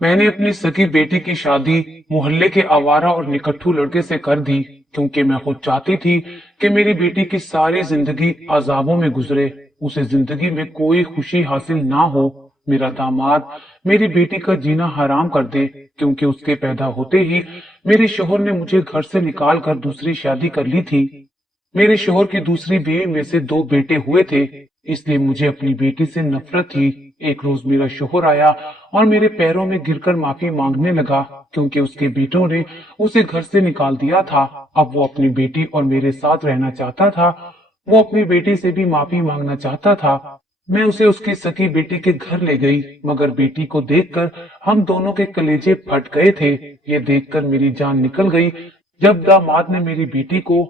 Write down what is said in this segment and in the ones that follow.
میں نے اپنی سکی بیٹی کی شادی محلے کے آوارہ اور نکٹھو لڑکے سے کر دی، کیونکہ میں خود چاہتی تھی کہ میری بیٹی کی ساری زندگی عذابوں میں گزرے، اسے زندگی میں کوئی خوشی حاصل نہ ہو۔ میرا داماد میری بیٹی کا جینا حرام کر دے، کیونکہ اس کے پیدا ہوتے ہی میرے شوہر نے مجھے گھر سے نکال کر دوسری شادی کر لی تھی۔ میرے شوہر کی دوسری بیوی میں سے 2 بیٹے ہوئے تھے، اس لیے مجھے اپنی بیٹی سے نفرت تھی۔ ایک روز میرا شوہر آیا اور میرے پیروں میں گر کر معافی مانگنے لگا، کیونکہ اس کے بیٹوں نے اسے گھر سے نکال دیا تھا۔ اب وہ اپنی بیٹی اور میرے ساتھ رہنا چاہتا تھا۔ وہ اپنی بیٹی سے بھی معافی مانگنا چاہتا تھا۔ میں اسے اس کی سکی بیٹی کے گھر لے گئی، مگر بیٹی کو دیکھ کر ہم دونوں کے کلیجے پھٹ گئے تھے۔ یہ دیکھ کر میری جان نکل گئی جب داماد نے میری بیٹی کو،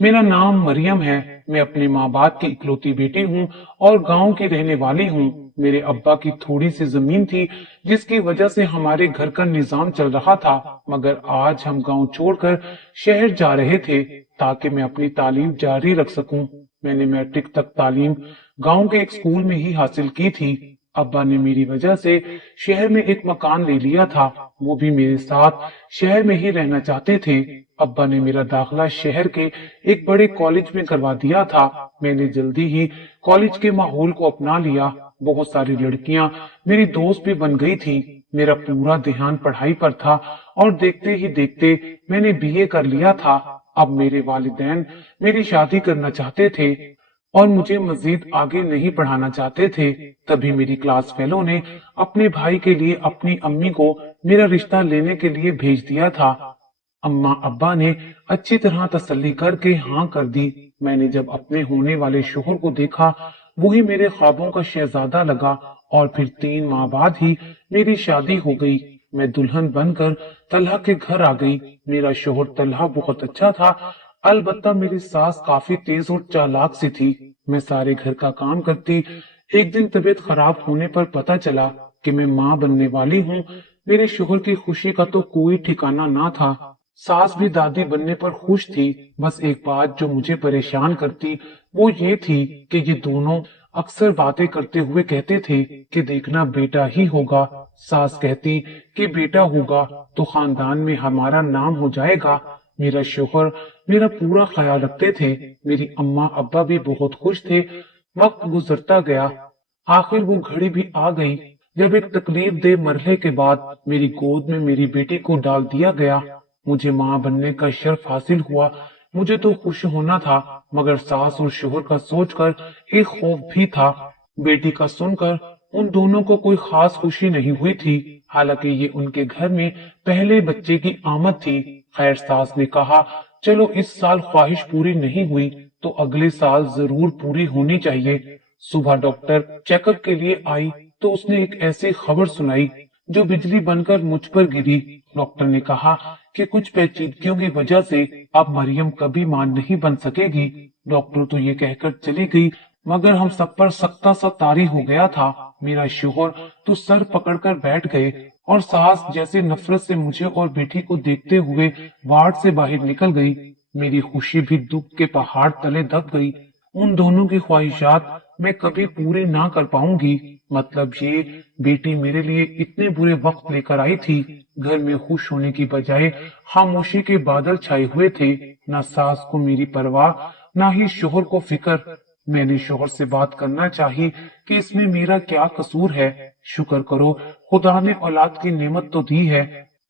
میرا نام مریم ہے، میں اپنے ماں باپ کی اکلوتی بیٹی ہوں اور گاؤں کی رہنے والی ہوں۔ میرے ابا کی تھوڑی سی زمین تھی جس کی وجہ سے ہمارے گھر کا نظام چل رہا تھا، مگر آج ہم گاؤں چھوڑ کر شہر جا رہے تھے تاکہ میں اپنی تعلیم جاری رکھ سکوں۔ میں نے میٹرک تک تعلیم گاؤں کے ایک اسکول میں ہی حاصل کی تھی۔ ابا نے میری وجہ سے شہر میں ایک مکان لے لیا تھا، وہ بھی میرے ساتھ شہر میں ہی رہنا چاہتے تھے۔ ابا نے میرا داخلہ شہر کے ایک بڑے کالج میں کروا دیا تھا۔ میں نے جلدی ہی کالج کے ماحول کو اپنا لیا۔ بہت ساری لڑکیاں میری دوست بھی بن گئی تھی۔ میرا پورا دھیان پڑھائی پر تھا اور دیکھتے ہی دیکھتے میں نے BA کر لیا تھا۔ اب میرے والدین میری شادی کرنا چاہتے تھے اور مجھے مزید آگے نہیں پڑھانا چاہتے تھے۔ تبھی میری کلاس فیلو نے اپنے بھائی کے لیے اپنی امی کو میرا رشتہ لینے کے لیے بھیج دیا تھا۔ اماں ابا نے اچھی طرح تسلی کر کے ہاں کر دی۔ میں نے جب اپنے ہونے والے شوہر کو دیکھا، وہی میرے خوابوں کا شہزادہ لگا، اور پھر 3 ماہ بعد ہی میری شادی ہو گئی۔ میں دلہن بن کر طلحہ کے گھر آ گئی۔ میرا شوہر طلحہ بہت اچھا تھا، البتہ میری ساس کافی تیز اور چالاک سی تھی۔ میں سارے گھر کا کام کرتی۔ ایک دن طبیعت خراب ہونے پر پتہ چلا کہ میں ماں بننے والی ہوں۔ میرے شوہر کی خوشی کا تو کوئی ٹھکانہ نہ تھا۔ ساس بھی دادی بننے پر خوش تھی۔ بس ایک بات جو مجھے پریشان کرتی وہ یہ تھی کہ یہ دونوں اکثر باتیں کرتے ہوئے کہتے تھے کہ دیکھنا بیٹا ہی ہوگا۔ ساس کہتی کہ بیٹا ہوگا تو خاندان میں ہمارا نام ہو جائے گا۔ میرا شوہر میرا پورا خیال رکھتے تھے۔ میری اماں ابا بھی بہت خوش تھے۔ وقت گزرتا گیا، آخر وہ گھڑی بھی آ گئی جب ایک تکلیف دہ مرحلے کے بعد میری گود میں میری بیٹی کو ڈال دیا گیا۔ مجھے ماں بننے کا شرف حاصل ہوا۔ مجھے تو خوش ہونا تھا، مگر ساس اور شوہر کا سوچ کر ایک خوف بھی تھا۔ بیٹی کا سن کر ان دونوں کو کوئی خاص خوشی نہیں ہوئی تھی، حالانکہ یہ ان کے گھر میں پہلے بچے کی آمد تھی۔ خیر، ساس نے کہا چلو اس سال خواہش پوری نہیں ہوئی تو اگلے سال ضرور پوری ہونی چاہیے۔ صبح ڈاکٹر چیک اپ کے لیے آئی تو اس نے ایک ایسی خبر سنائی جو بجلی بن کر مجھ پر گری۔ ڈاکٹر نے کہا کہ کچھ پیچیدگیوں کی وجہ سے اب مریم کبھی ماں نہیں بن سکے گی۔ ڈاکٹر تو یہ کہہ کر چلی گئی، مگر ہم سب پر سختہ سا طاری ہو گیا تھا۔ میرا شوہر تو سر پکڑ کر بیٹھ گئے اور ساس جیسے نفرت سے مجھے اور بیٹی کو دیکھتے ہوئے وارڈ سے باہر نکل گئی۔ میری خوشی بھی دکھ کے پہاڑ تلے دب گئی۔ ان دونوں کی خواہشات میں کبھی پوری نہ کر پاؤں گی۔ مطلب یہ بیٹی میرے لیے اتنے برے وقت لے کر آئی تھی۔ گھر میں خوش ہونے کی بجائے خاموشی کے بادل چھائے ہوئے تھے۔ نہ ساس کو میری پرواہ، نہ ہی شوہر کو فکر۔ میں نے شوہر سے بات کرنا چاہی کہ اس میں میرا کیا قصور ہے؟ شکر کرو خدا نے اولاد کی نعمت تو دی ہے،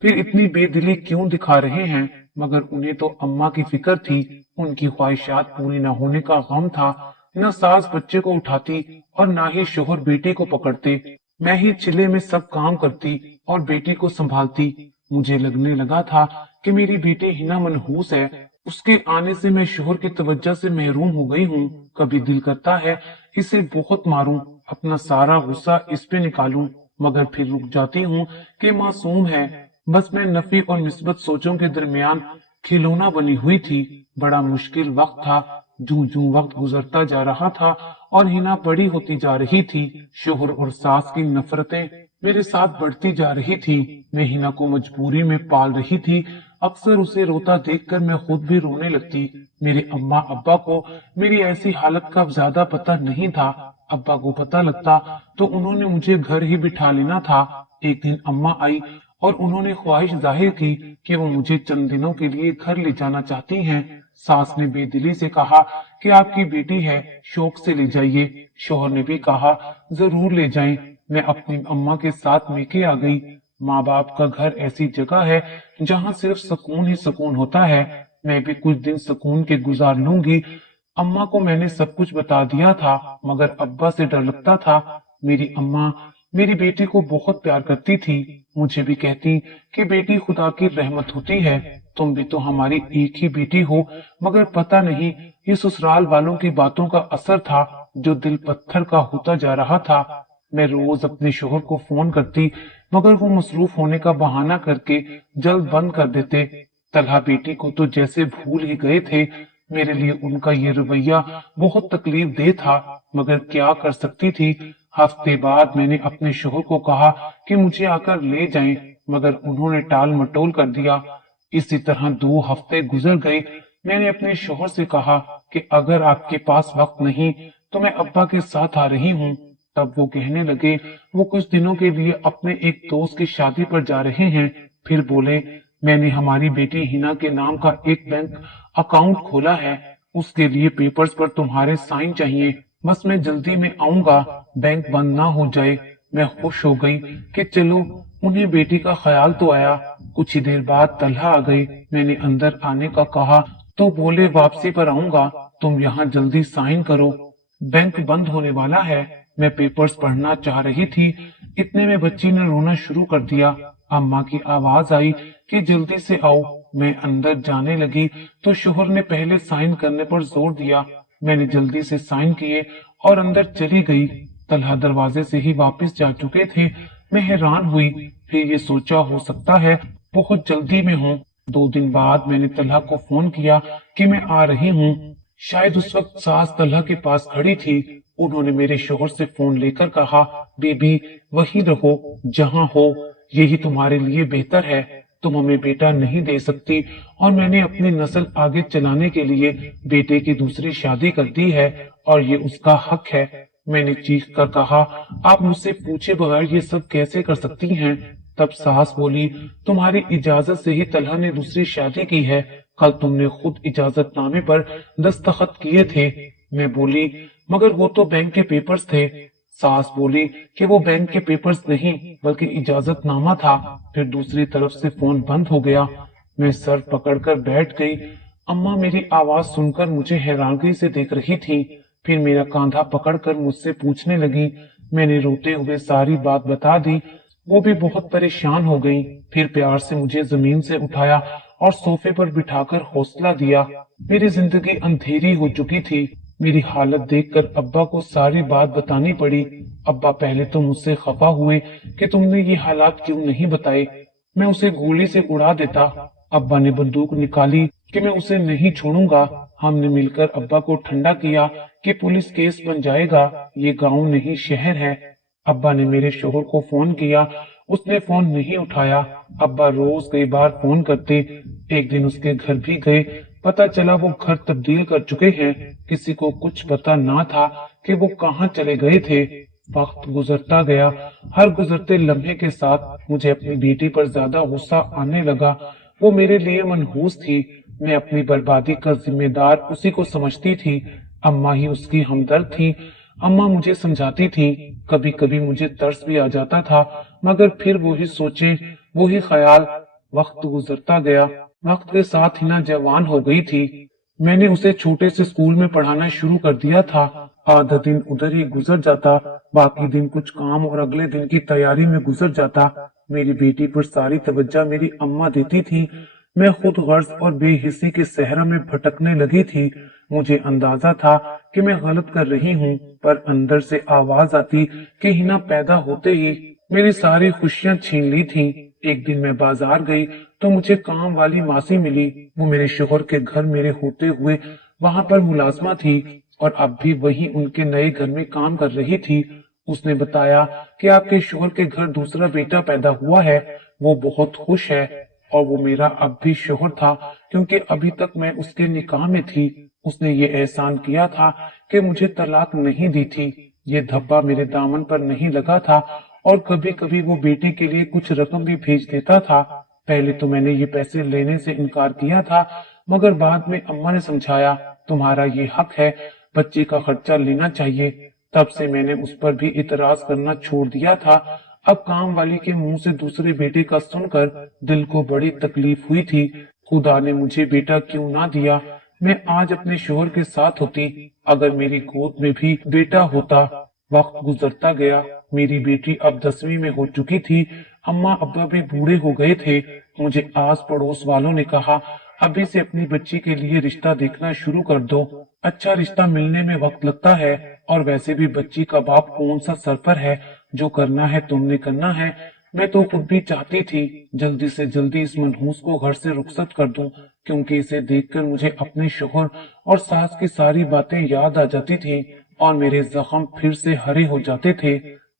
پھر اتنی بے دلی کیوں دکھا رہے ہیں؟ مگر انہیں تو اماں کی فکر تھی، ان کی خواہشات پوری نہ ہونے کا غم تھا۔ نہ ساس بچے کو اٹھاتی اور نہ ہی شوہر بیٹی کو پکڑتے۔ میں ہی چلے میں سب کام کرتی اور بیٹی کو سنبھالتی۔ مجھے لگنے لگا تھا کہ میری بیٹی ہنا منحوس ہے، اس کے آنے سے میں شوہر کی توجہ سے محروم ہو گئی ہوں۔ کبھی دل کرتا ہے اسے بہت ماروں، اپنا سارا غصہ اس پہ نکالوں، مگر پھر رک جاتی ہوں کہ معصوم ہے۔ بس میں نفی اور مثبت سوچوں کے درمیان کھلونا بنی ہوئی تھی۔ بڑا مشکل وقت تھا۔ جوں جوں وقت گزرتا جا رہا تھا اور ہنا بڑی ہوتی جا رہی تھی، شوہر اور ساس کی نفرتیں میرے ساتھ بڑھتی جا رہی تھی۔ میں ہنا کو مجبوری میں پال رہی تھی۔ اکثر اسے روتا دیکھ کر میں خود بھی رونے لگتی۔ میرے اماں ابا کو میری ایسی حالت کا زیادہ پتہ نہیں تھا۔ ابا کو پتہ لگتا تو انہوں نے مجھے گھر ہی بٹھا لینا تھا۔ एक दिन अम्मा आई और उन्होंने ख्वाहिश जाहिर की कि वो मुझे चंद दिनों के लिए घर ले जाना चाहती हैं। सास ने बेदिली से कहा कि आपकी बेटी है, शौक से ले जाइए। शोहर ने भी कहा जरूर ले जाएं। मैं अपनी अम्मा के साथ मेके आ गई। माँ बाप का घर ऐसी जगह है जहाँ सिर्फ सुकून ही सुकून होता है। मैं भी कुछ दिन सुकून के गुजार लूंगी। अम्मा को मैंने सब कुछ बता दिया था, मगर अब्बा से डर लगता था। मेरी अम्मा मेरी बेटी को बहुत प्यार करती थी। मुझे भी कहती कि बेटी खुदा की रहमत होती है, तुम भी तो हमारी एक ही बेटी हो। मगर पता नहीं ये ससुराल वालों की बातों का असर था जो दिल पत्थर का होता जा रहा था। मैं रोज अपने शोहर को फोन करती, मगर वो मसरूफ होने का बहाना करके जल्द बंद कर देते। तलहा बेटी को तो जैसे भूल ही गए थे। मेरे लिए उनका ये रवैया बहुत तकलीफ दे था, मगर क्या कर सकती थी। हफ्ते बाद मैंने अपने शोहर को कहा कि मुझे आकर ले जाएं, मगर उन्होंने टाल मटोल कर दिया। इसी तरह 2 हफ्ते गुजर गए। मैंने अपने शोहर से कहा कि अगर आपके पास वक्त नहीं तो मैं अब्बा के साथ आ रही हूँ। तब वो कहने लगे वो कुछ दिनों के लिए अपने एक दोस्त की शादी पर जा रहे हैं। फिर बोले मैंने हमारी बेटी हिना के नाम का एक बैंक अकाउंट खोला है, उसके लिए पेपर्स पर तुम्हारे साइन चाहिए। बस मैं जल्दी में आऊंगा, बैंक बंद ना हो जाए। मैं खुश हो गई कि चलो उन्हें बेटी का ख्याल तो आया। कुछ ही देर बाद तलहा आ गई। मैंने अंदर आने का कहा तो बोले वापसी पर आऊंगा, तुम यहाँ जल्दी साइन करो, बैंक बंद होने वाला है। मैं पेपर्स पढ़ना चाह रही थी, इतने में बच्ची ने रोना शुरू कर दिया। अम्मा की आवाज आई कि जल्दी से आओ। मैं अंदर जाने लगी तो शोहर ने पहले साइन करने पर जोर दिया। मैंने जल्दी से साइन किए और अंदर चली गई। तलहा दरवाजे से ही वापस जा चुके थे। मैं हैरान हुई, फिर ये सोचा हो सकता है बहुत जल्दी में हूँ। 2 दिन बाद मैंने तलहा को फोन किया कि मैं आ रही हूँ। शायद उस वक्त सास तलहा के पास खड़ी थी। उन्होंने मेरे शोहर से फोन लेकर कहा बेबी वहीं रहो जहाँ हो, यही तुम्हारे लिए बेहतर है। तुम हमें बेटा नहीं दे सकती और मैंने अपनी नस्ल आगे चलाने के लिए बेटे की दूसरी शादी कर दी है और ये उसका हक है। मैंने चीख कर कहा आप मुझसे पूछे बगैर ये सब कैसे कर सकती हैं। तब सास बोली तुम्हारी इजाजत से ही तलहा ने दूसरी शादी की है, कल तुमने खुद इजाजतनामे पर दस्तखत किए थे। मैं बोली मगर वो तो बैंक के पेपर्स थे। सास बोली कि वो बैंक के पेपर्स नहीं बल्कि इजाजतनामा था। फिर दूसरी तरफ से फोन बंद हो गया। मैं सर पकड़कर बैठ गई। अम्मा मेरी आवाज सुनकर मुझे हैरानगी से देख रही थी। फिर मेरा कांधा पकड़कर मुझसे पूछने लगी। मैंने रोते हुए सारी बात बता दी। वो भी बहुत परेशान हो गई। फिर प्यार से मुझे जमीन से उठाया और सोफे पर बिठाकर हौसला दिया। मेरी जिंदगी अंधेरी हो चुकी थी। मेरी हालत देखकर अब्बा को सारी बात बतानी पड़ी। अब्बा पहले तो मुझसे खफा हुए कि तुमने ये हालात क्यों नहीं बताए, मैं उसे गोली से उड़ा देता। अब्बा ने बंदूक निकाली कि मैं उसे नहीं छोड़ूंगा। हमने मिलकर अब्बा को ठंडा किया कि पुलिस केस बन जाएगा, ये गांव नहीं शहर है। अब्बा ने मेरे शोहर को फोन किया, उसने फोन नहीं उठाया। अब्बा रोज कई बार फोन करते। एक दिन उसके घर भी गए, पता चला वो घर तब्दील कर चुके हैं। किसी को कुछ पता ना था कि वो कहाँ चले गए थे। वक्त गुजरता गया। हर गुजरते लम्हे के साथ मुझे अपनी बेटी पर ज्यादा गुस्सा आने लगा। वो मेरे लिए मनहूस थी। मैं अपनी बर्बादी का जिम्मेदार उसी को समझती थी। अम्मा ही उसकी हमदर्द थी। अम्मा मुझे समझाती थी। कभी कभी मुझे तरस भी आ जाता था, मगर फिर वही सोचे वही ख्याल। वक्त गुजरता गया। वक्त के साथ हिना जवान हो गई थी। मैंने उसे छोटे से स्कूल में पढ़ाना शुरू कर दिया था। आधा दिन उधर ही गुजर जाता, बाकी दिन कुछ काम और अगले दिन की तैयारी में गुजर जाता। मेरी बेटी पर सारी तवज्जो मेरी अम्मा देती थी। मैं खुद गर्ज और बेहिसी के सहरा में भटकने लगी थी। मुझे अंदाजा था कि मैं गलत कर रही हूँ, पर अंदर से आवाज आती कि हिना पैदा होते ही मेरी सारी खुशियां छीन ली थी। एक दिन मैं बाजार गई तो मुझे काम वाली मासी मिली। वो मेरे शोहर के घर मेरे होते हुए वहां पर मुलाजमा थी और अब भी वही उनके नए घर में काम कर रही थी। उसने बताया कि आपके शोहर के घर दूसरा बेटा पैदा हुआ है, वो बहुत खुश है। और वो मेरा अब भी शोहर था, क्योंकि अभी तक मैं उसके निकाह में थी। उसने ये एहसान किया था कि मुझे तलाक नहीं दी थी। ये धब्बा मेरे दामन पर नहीं लगा था और कभी कभी वो बेटे के लिए कुछ रकम भी भेज देता था। पहले तो मैंने ये पैसे लेने से इनकार किया था, मगर बाद में अम्मा ने समझाया, तुम्हारा ये हक है, बच्चे का खर्चा लेना चाहिए। तब से मैंने उस पर भी इतराज करना छोड़ दिया था। अब काम वाली के मुंह से दूसरे बेटे का सुनकर दिल को बड़ी तकलीफ हुई थी। खुदा ने मुझे बेटा क्यों ना दिया। मैं आज अपने शोहर के साथ होती, अगर मेरी गोद में भी बेटा होता। वक्त गुजरता गया, मेरी बेटी अब 10वीं में हो चुकी थी। अम्मा अब्बा भी बूढ़े हो गए थे। मुझे आस पड़ोस वालों ने कहा, अभी से अपनी बच्ची के लिए रिश्ता देखना शुरू कर दो। अच्छा रिश्ता मिलने में वक्त लगता है, और वैसे भी बच्ची का बाप कौन सा सर पर है। जो करना है तुमने करना है। मैं तो खुद भी चाहती थी जल्दी से जल्दी इस मनहूस को घर से रुखसत कर दूं, क्योंकि इसे देखकर मुझे अपने शोहर और सास की सारी बातें याद आ जाती थी और मेरे जख्म फिर से हरे हो जाते थे।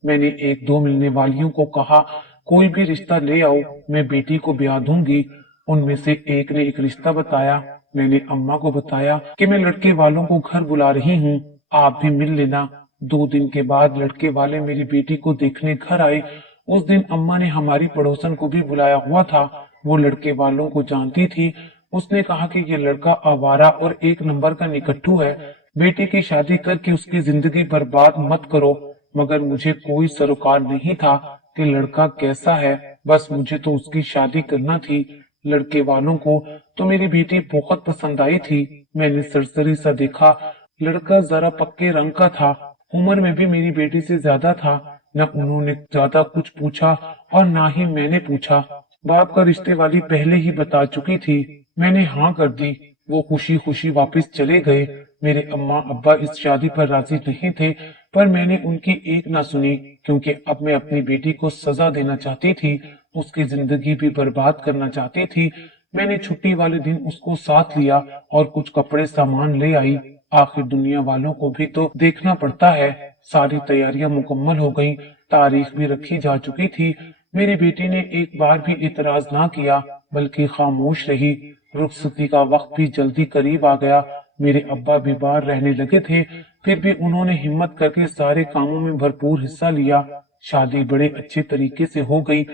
मैंने एक दो मिलने वालियों को कहा, कोई भी रिश्ता ले आओ, मैं बेटी को ब्याह दूंगी। उनमें से एक ने एक रिश्ता बताया। मैंने अम्मा को बताया कि मैं लड़के वालों को घर बुला रही हूँ, आप भी मिल लेना। 2 दिन के बाद लड़के वाले मेरी बेटी को देखने घर आए। उस दिन अम्मा ने हमारी पड़ोसन को भी बुलाया हुआ था। वो लड़के वालों को जानती थी। उसने कहा कि ये लड़का आवारा और एक नंबर का निकट्ठू है, बेटी की शादी करके उसकी जिंदगी बर्बाद मत करो। मगर मुझे कोई सरोकार नहीं था कि लड़का कैसा है, बस मुझे तो उसकी शादी करना थी। लड़के वालों को तो मेरी बेटी बहुत पसंद आई थी। मैंने सरसरी सा देखा, लड़का जरा पक्के रंग का था, उम्र में भी मेरी बेटी से ज्यादा था। न उन्होंने ज्यादा कुछ पूछा और ना ही मैंने पूछा। बाप का रिश्ते वाली पहले ही बता चुकी थी। मैंने हाँ कर दी। वो खुशी खुशी वापस चले गए। मेरे अम्मा अब्बा इस शादी पर राजी नहीं थे, पर मैंने उनकी एक ना सुनी, क्योंकि अब मैं अपनी बेटी को सजा देना चाहती थी, उसकी जिंदगी भी बर्बाद करना चाहती थी। मैंने छुट्टी वाले दिन उसको साथ लिया और कुछ कपड़े सामान ले आई। आखिर दुनिया वालों को भी तो देखना पड़ता है। सारी तैयारियां मुकम्मल हो गईं, तारीख भी रखी जा चुकी थी। मेरी बेटी ने एक बार भी इतराज ना किया, बल्कि खामोश रही। रुखसती का वक्त भी जल्दी करीब आ गया। मेरे अब्बा बीमार रहने लगे थे, फिर भी उन्होंने हिम्मत करके सारे कामों में भरपूर हिस्सा लिया। शादी बड़े अच्छे तरीके से हो गई।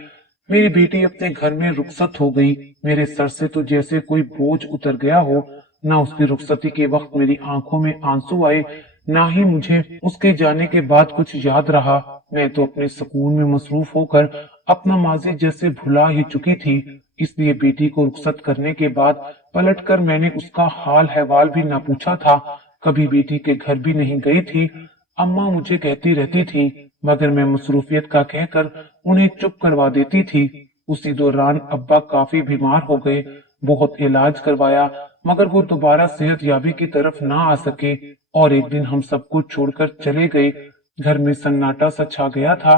मेरी बेटी अपने घर में रुखसत हो गई। मेरे सर से तो जैसे कोई बोझ उतर गया हो। ना उसकी रुखसती के वक्त मेरी आंखों में आंसू आए, ना ही मुझे उसके जाने के बाद कुछ याद रहा। मैं तो अपने सुकून में मसरूफ होकर अपना माजी जैसे भुला ही चुकी थी। इसलिए बेटी को रुखसत करने के बाद पलटकर मैंने उसका हाल अहवाल भी ना पूछा था। कभी बेटी के घर भी नहीं गई थी। अम्मा मुझे कहती रहती थी, मगर मैं मसरूफियत का कहकर उन्हें चुप करवा देती थी। उसी दौरान अब्बा काफी बीमार हो गए। बहुत इलाज करवाया, मगर वो दोबारा सेहत याबी की तरफ ना आ सके और एक दिन हम सब कुछ छोड़कर चले गए। घर में सन्नाटा सा छा गया था।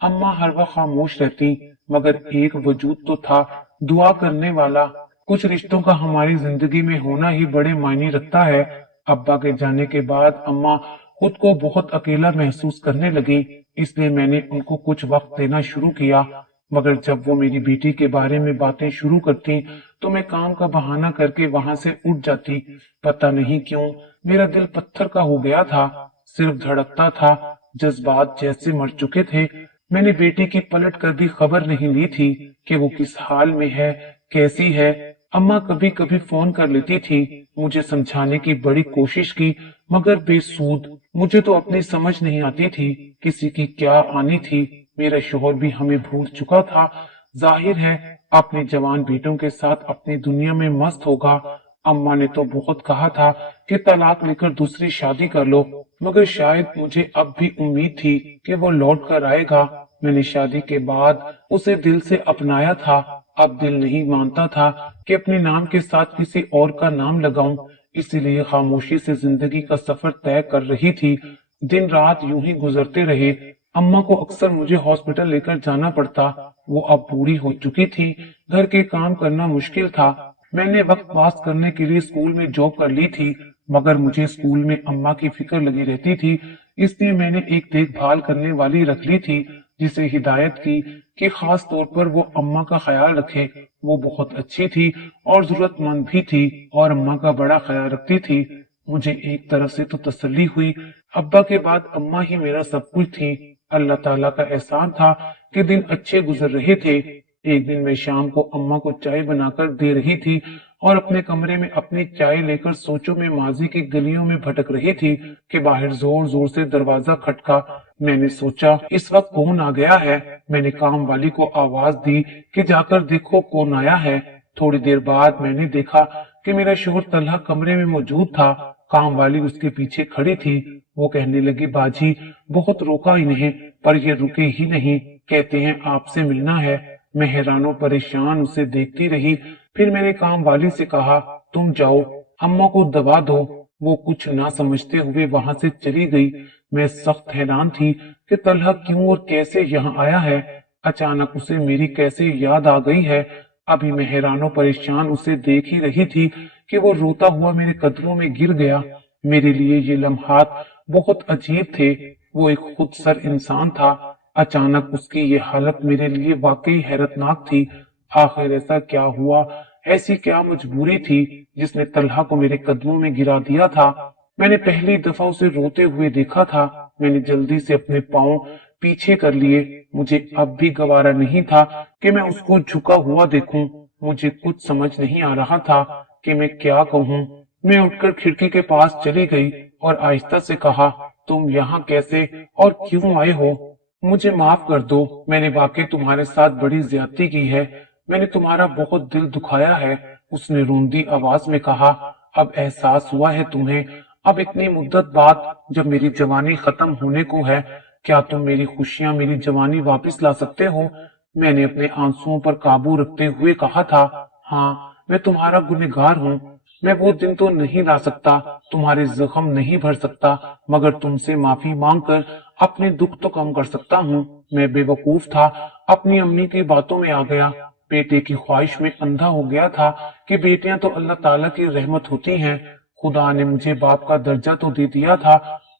अम्मा हर वक्त खामोश रहती, मगर एक वजूद तो था, दुआ करने वाला। कुछ रिश्तों का हमारी जिंदगी में होना ही बड़े मायने रखता है। अब्बा के जाने के बाद अम्मा खुद को बहुत अकेला महसूस करने लगी, इसलिए मैंने उनको कुछ वक्त देना शुरू किया। मगर जब वो मेरी बेटी के बारे में बातें शुरू करती, तो मैं काम का बहाना करके वहां से उठ जाती। पता नहीं क्यों मेरा दिल पत्थर का हो गया था, सिर्फ धड़कता था, जज्बात जैसे मर चुके थे। मैंने बेटी की पलट कर भी खबर नहीं ली थी कि वो किस हाल में है, कैसी है। अम्मा कभी कभी फोन कर लेती थी, मुझे समझाने की बड़ी कोशिश की, मगर बेसूद। मुझे तो अपनी समझ नहीं आती थी किसी की क्या आनी थी। मेरा शोहर भी हमें भूल चुका था। जाहिर है अपने जवान बेटों के साथ अपनी दुनिया में मस्त होगा। अम्मा ने तो बहुत कहा था कि तलाक लेकर दूसरी शादी कर लो, मगर शायद मुझे अब भी उम्मीद थी कि वो लौट कर आएगा। मैंने शादी के बाद उसे दिल से अपनाया था। अब दिल नहीं मानता था कि अपने नाम के साथ किसी और का नाम लगाऊं, इसीलिए खामोशी से जिंदगी का सफर तय कर रही थी। दिन रात यूं ही गुजरते रहे। अम्मा को अक्सर मुझे हॉस्पिटल लेकर जाना पड़ता। वो अब बूढ़ी हो चुकी थी, घर के काम करना मुश्किल था। मैंने वक्त पास करने के लिए स्कूल में जॉब कर ली थी, मगर मुझे स्कूल में अम्मा की फिक्र लगी रहती थी, इसलिए मैंने एक देखभाल करने वाली रख ली थी, जिसे हिदायत की कि खास तौर पर वो अम्मा का ख्याल रखे। वो बहुत अच्छी थी और जरूरतमंद भी थी और अम्मा का बड़ा ख्याल रखती थी। मुझे एक तरफ से तो तसल्ली हुई, अब्बा के बाद अम्मा ही मेरा सब कुछ थी। अल्लाह ताला का एहसान था कि दिन अच्छे गुजर रहे थे। एक दिन मैं शाम को अम्मा को चाय बनाकर दे रही थी और अपने कमरे में अपनी चाय लेकर सोचों में माजी की गलियों में भटक रही थी कि बाहर जोर जोर से दरवाजा खटका। मैंने सोचा इस वक्त कौन आ गया है। मैंने काम वाली को आवाज दी कि जाकर देखो कौन आया है। थोड़ी देर बाद मैंने देखा कि मेरा शोहर तल्हा कमरे में मौजूद था। काम वाली उसके पीछे खड़ी थी। वो कहने लगी, बाजी बहुत रोका इन्हें पर ये रुके ही नहीं, कहते हैं आपसे मिलना है। मैं हैरानो परेशान उसे देखती रही। फिर मैंने काम वाली से कहा, तुम जाओ अम्मा को दबा दो। वो कुछ ना समझते हुए वहां से चली गई। मैं सख्त हैरान थी कि तल्हा क्यों और कैसे यहाँ आया है। अचानक उसे मेरी कैसे याद आ गई है। अभी मैं हैरानो परेशान उसे देख ही रही थी कि वो रोता हुआ मेरे कदमों में गिर गया। मेरे लिए ये लम्हात बहुत अजीब थे। वो एक खुदसर इंसान था। अचानक उसकी ये हालत मेरे लिए वाकई हैरतनाक थी। आखिर ऐसा क्या हुआ, ऐसी क्या मजबूरी थी जिसने तल्हा को मेरे कदमों में गिरा दिया था। मैंने पहली दफा उसे रोते हुए देखा था। मैंने जल्दी से अपने पांव पीछे कर लिए। मुझे अब भी गवारा नहीं था कि मैं उसको झुका हुआ देखूं। मुझे कुछ समझ नहीं आ रहा था कि मैं क्या कहूं। मैं उठकर खिड़की के पास चली गई और आहिस्ता से कहा, तुम यहाँ कैसे और क्यों आए हो? मुझे माफ कर दो, मैंने वाकई तुम्हारे साथ बड़ी ज्यादती की है। मैंने तुम्हारा बहुत दिल दुखाया है। उसने रोंदी आवाज में कहा, अब एहसास हुआ है तुम्हें? अब इतनी मुद्दत बाद जब मेरी जवानी खत्म होने को है, क्या तुम मेरी खुशियां, मेरी जवानी वापस ला सकते हो? मैंने अपने आंसुओं पर काबू रखते हुए कहा था, हाँ मैं तुम्हारा गुनहगार हूँ। मैं वो दिन तो नहीं ला सकता, तुम्हारे जख्म नहीं भर सकता, मगर तुमसे माफी मांगकर अपने दुख तो कम कर सकता हूँ। मैं बेवकूफ था, अपनी अम्मी की बातों में आ गया। बेटे की ख्वाहिश में अंधा हो गया था कि बेटियां तो अल्लाह ताला की रहमत होती हैं। खुदा ने मुझे बाप का दर्जा तो दे दिया था।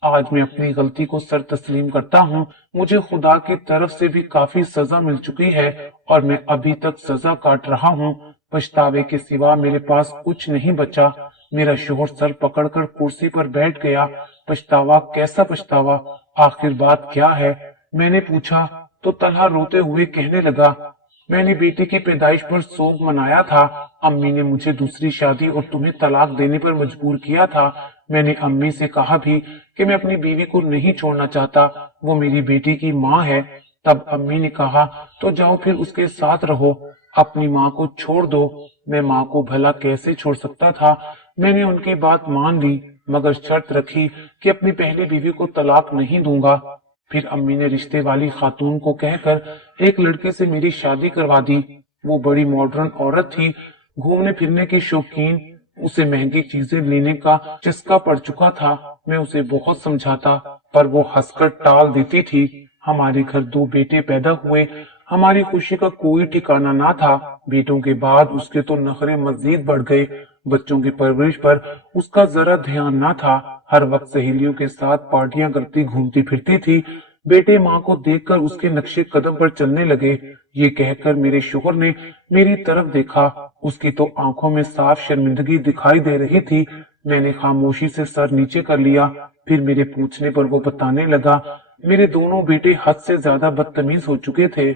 आज मैं अपनी गलती को सर तस्लीम करता हूँ। मुझे खुदा की तरफ से भी काफी सजा मिल चुकी है और मैं अभी तक सजा काट रहा हूँ। पछतावे के सिवा मेरे पास कुछ नहीं बचा। मेरा शोहर सर पकड़कर कुर्सी पर बैठ गया। पछतावा, कैसा पछतावा? आखिर बात क्या है? मैंने पूछा तो तल्हा रोते हुए कहने लगा, मैंने बेटी की पैदाइश पर सोग मनाया था। अम्मी ने मुझे दूसरी शादी और तुम्हें तलाक देने पर मजबूर किया था। मैंने अम्मी से कहा भी कि मैं अपनी बीवी को नहीं छोड़ना चाहता, वो मेरी बेटी की माँ है। तब अम्मी ने कहा, तो जाओ फिर उसके साथ रहो, अपनी माँ को छोड़ दो। मैं माँ को भला कैसे छोड़ सकता था? मैंने उनकी बात मान ली, मगर शर्त रखी कि अपनी पहली बीवी को तलाक नहीं दूंगा। फिर अम्मी ने रिश्ते वाली खातून को कहकर एक लड़के से मेरी शादी करवा दी। वो बड़ी मॉडर्न औरत थी, घूमने फिरने की शौकीन। उसे महंगी चीजें लेने का चस्का पड़ चुका था। मैं उसे बहुत समझाता पर वो हंसकर टाल देती थी। हमारे घर दो बेटे पैदा हुए। हमारी खुशी का कोई ठिकाना ना था। बेटों के बाद उसके तो नखरे मजीद बढ़ गए। बच्चों की परवरिश पर उसका जरा ध्यान ना था। हर वक्त सहेलियों के साथ पार्टियां करती घूमती फिरती थी। बेटे माँ को देखकर उसके नक्शे कदम पर चलने लगे। ये कहकर मेरे शोहर ने मेरी तरफ देखा। उसकी तो आंखों में साफ शर्मिंदगी दिखाई दे रही थी। मैंने खामोशी से सर नीचे कर लिया। फिर मेरे पूछने पर वो बताने लगा, मेरे दोनों बेटे हद से ज्यादा बदतमीज हो चुके थे।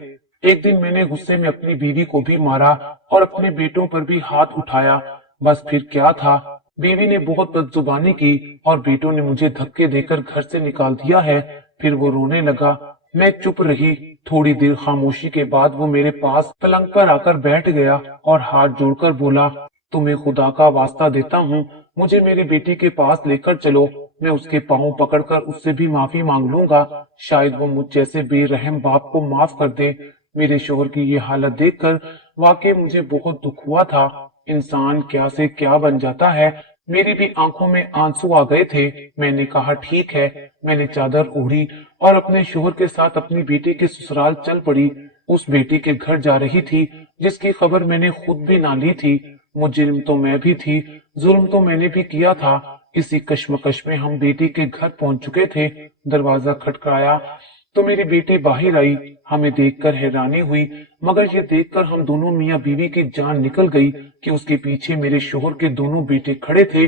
एक दिन मैंने गुस्से में अपनी बीवी को भी मारा और अपने बेटों पर भी हाथ उठाया। बस फिर क्या था, बीवी ने बहुत बदजुबानी की और बेटों ने मुझे धक्के देकर घर से निकाल दिया है। फिर वो रोने लगा। मैं चुप रही। थोड़ी देर खामोशी के बाद वो मेरे पास पलंग पर आकर बैठ गया और हाथ जोड़कर बोला, तुम्हें खुदा का वास्ता देता हूँ, मुझे मेरी बेटी के पास लेकर चलो। मैं उसके पांव पकड़कर उससे भी माफी मांग लूंगा। शायद वो मुझ जैसे बेरहम बाप को माफ कर दे। मेरे शोहर की ये हालत देखकर वाकई मुझे बहुत दुख हुआ था। इंसान क्या से क्या बन जाता है। मेरी भी आंखों में आंसू आ गए थे। मैंने कहा, ठीक है। मैंने चादर ओढ़ी और अपने शोहर के साथ अपनी बेटी के ससुराल चल पड़ी। उस बेटी के घर जा रही थी जिसकी खबर मैंने खुद भी ना ली थी। मुजरिम तो मैं भी थी, जुल्म तो मैंने भी किया था। इसी कश्मकश में हम बेटी के घर पहुंच चुके थे। दरवाजा खटखटाया तो मेरी बेटी बाहर आई। हमें देखकर हैरानी हुई, मगर ये देखकर हम दोनों मियाँ बीवी की जान निकल गई कि उसके पीछे मेरे शोहर के दोनों बेटे खड़े थे।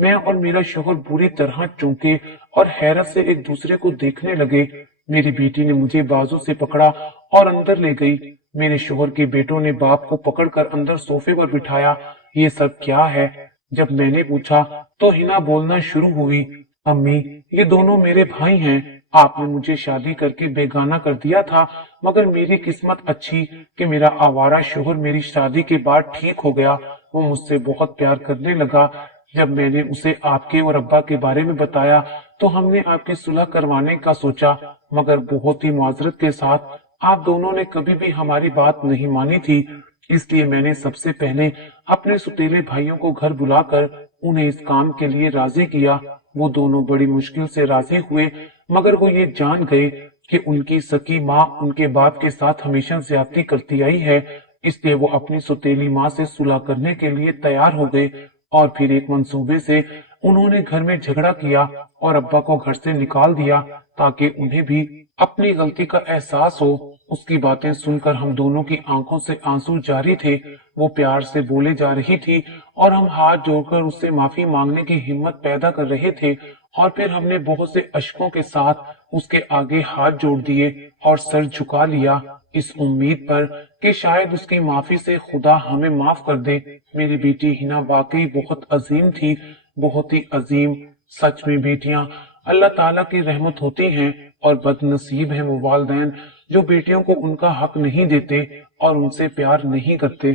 मैं और मेरा शोहर बुरी तरह चौंके और हैरत से एक दूसरे को देखने लगे। मेरी बेटी ने मुझे बाजू से पकड़ा और अंदर ले गई। मेरे शोहर के बेटों ने बाप को पकड़कर अंदर सोफे पर बिठाया। ये सब क्या है? जब मैंने पूछा तो हिना बोलना शुरू हुई, अम्मी, ये दोनों मेरे भाई हैं। आपने मुझे शादी करके बेगाना कर दिया था, मगर मेरी किस्मत अच्छी कि मेरा आवारा शोहर मेरी शादी के बाद ठीक हो गया। वो मुझसे बहुत प्यार करने लगा। जब मैंने उसे आपके और अब्बा के बारे में बताया तो हमने आपकी सुलह करवाने का सोचा, मगर बहुत ही माजरत के साथ आप दोनों ने कभी भी हमारी बात नहीं मानी थी। इसलिए मैंने सबसे पहले अपने सुतीले भाइयों को घर बुलाकर उन्हें इस काम के लिए राजी किया। वो दोनों बड़ी मुश्किल से राजी हुए, मगर वो ये जान गए कि उनकी सकी माँ उनके बाप के साथ हमेशा ज्यादती करती आई है। इसलिए वो अपनी सुतीली माँ से सुलह करने के लिए तैयार हो गए और फिर एक मंसूबे से उन्होंने घर में झगड़ा किया और अब्बा को घर से निकाल दिया ताकि उन्हें भी अपनी गलती का एहसास हो। उसकी बातें सुनकर हम दोनों की आंखों से आंसू जारी थे। वो प्यार से बोले जा रही थी और हम हाथ जोड़कर उससे माफी मांगने की हिम्मत पैदा कर रहे थे, और फिर हमने बहुत से अश्कों के साथ उसके आगे हाथ जोड़ दिए और सर झुका लिया, इस उम्मीद पर कि शायद उसकी माफी से खुदा हमें माफ कर दे। मेरी बेटी हिना वाकई बहुत अजीम थी, बहुत ही अजीम। सच में बेटियां अल्लाह ताला की रहमत होती हैं, और बदनसीब हैं वो वालिदैन जो बेटियों को उनका हक नहीं देते और उनसे प्यार नहीं करते।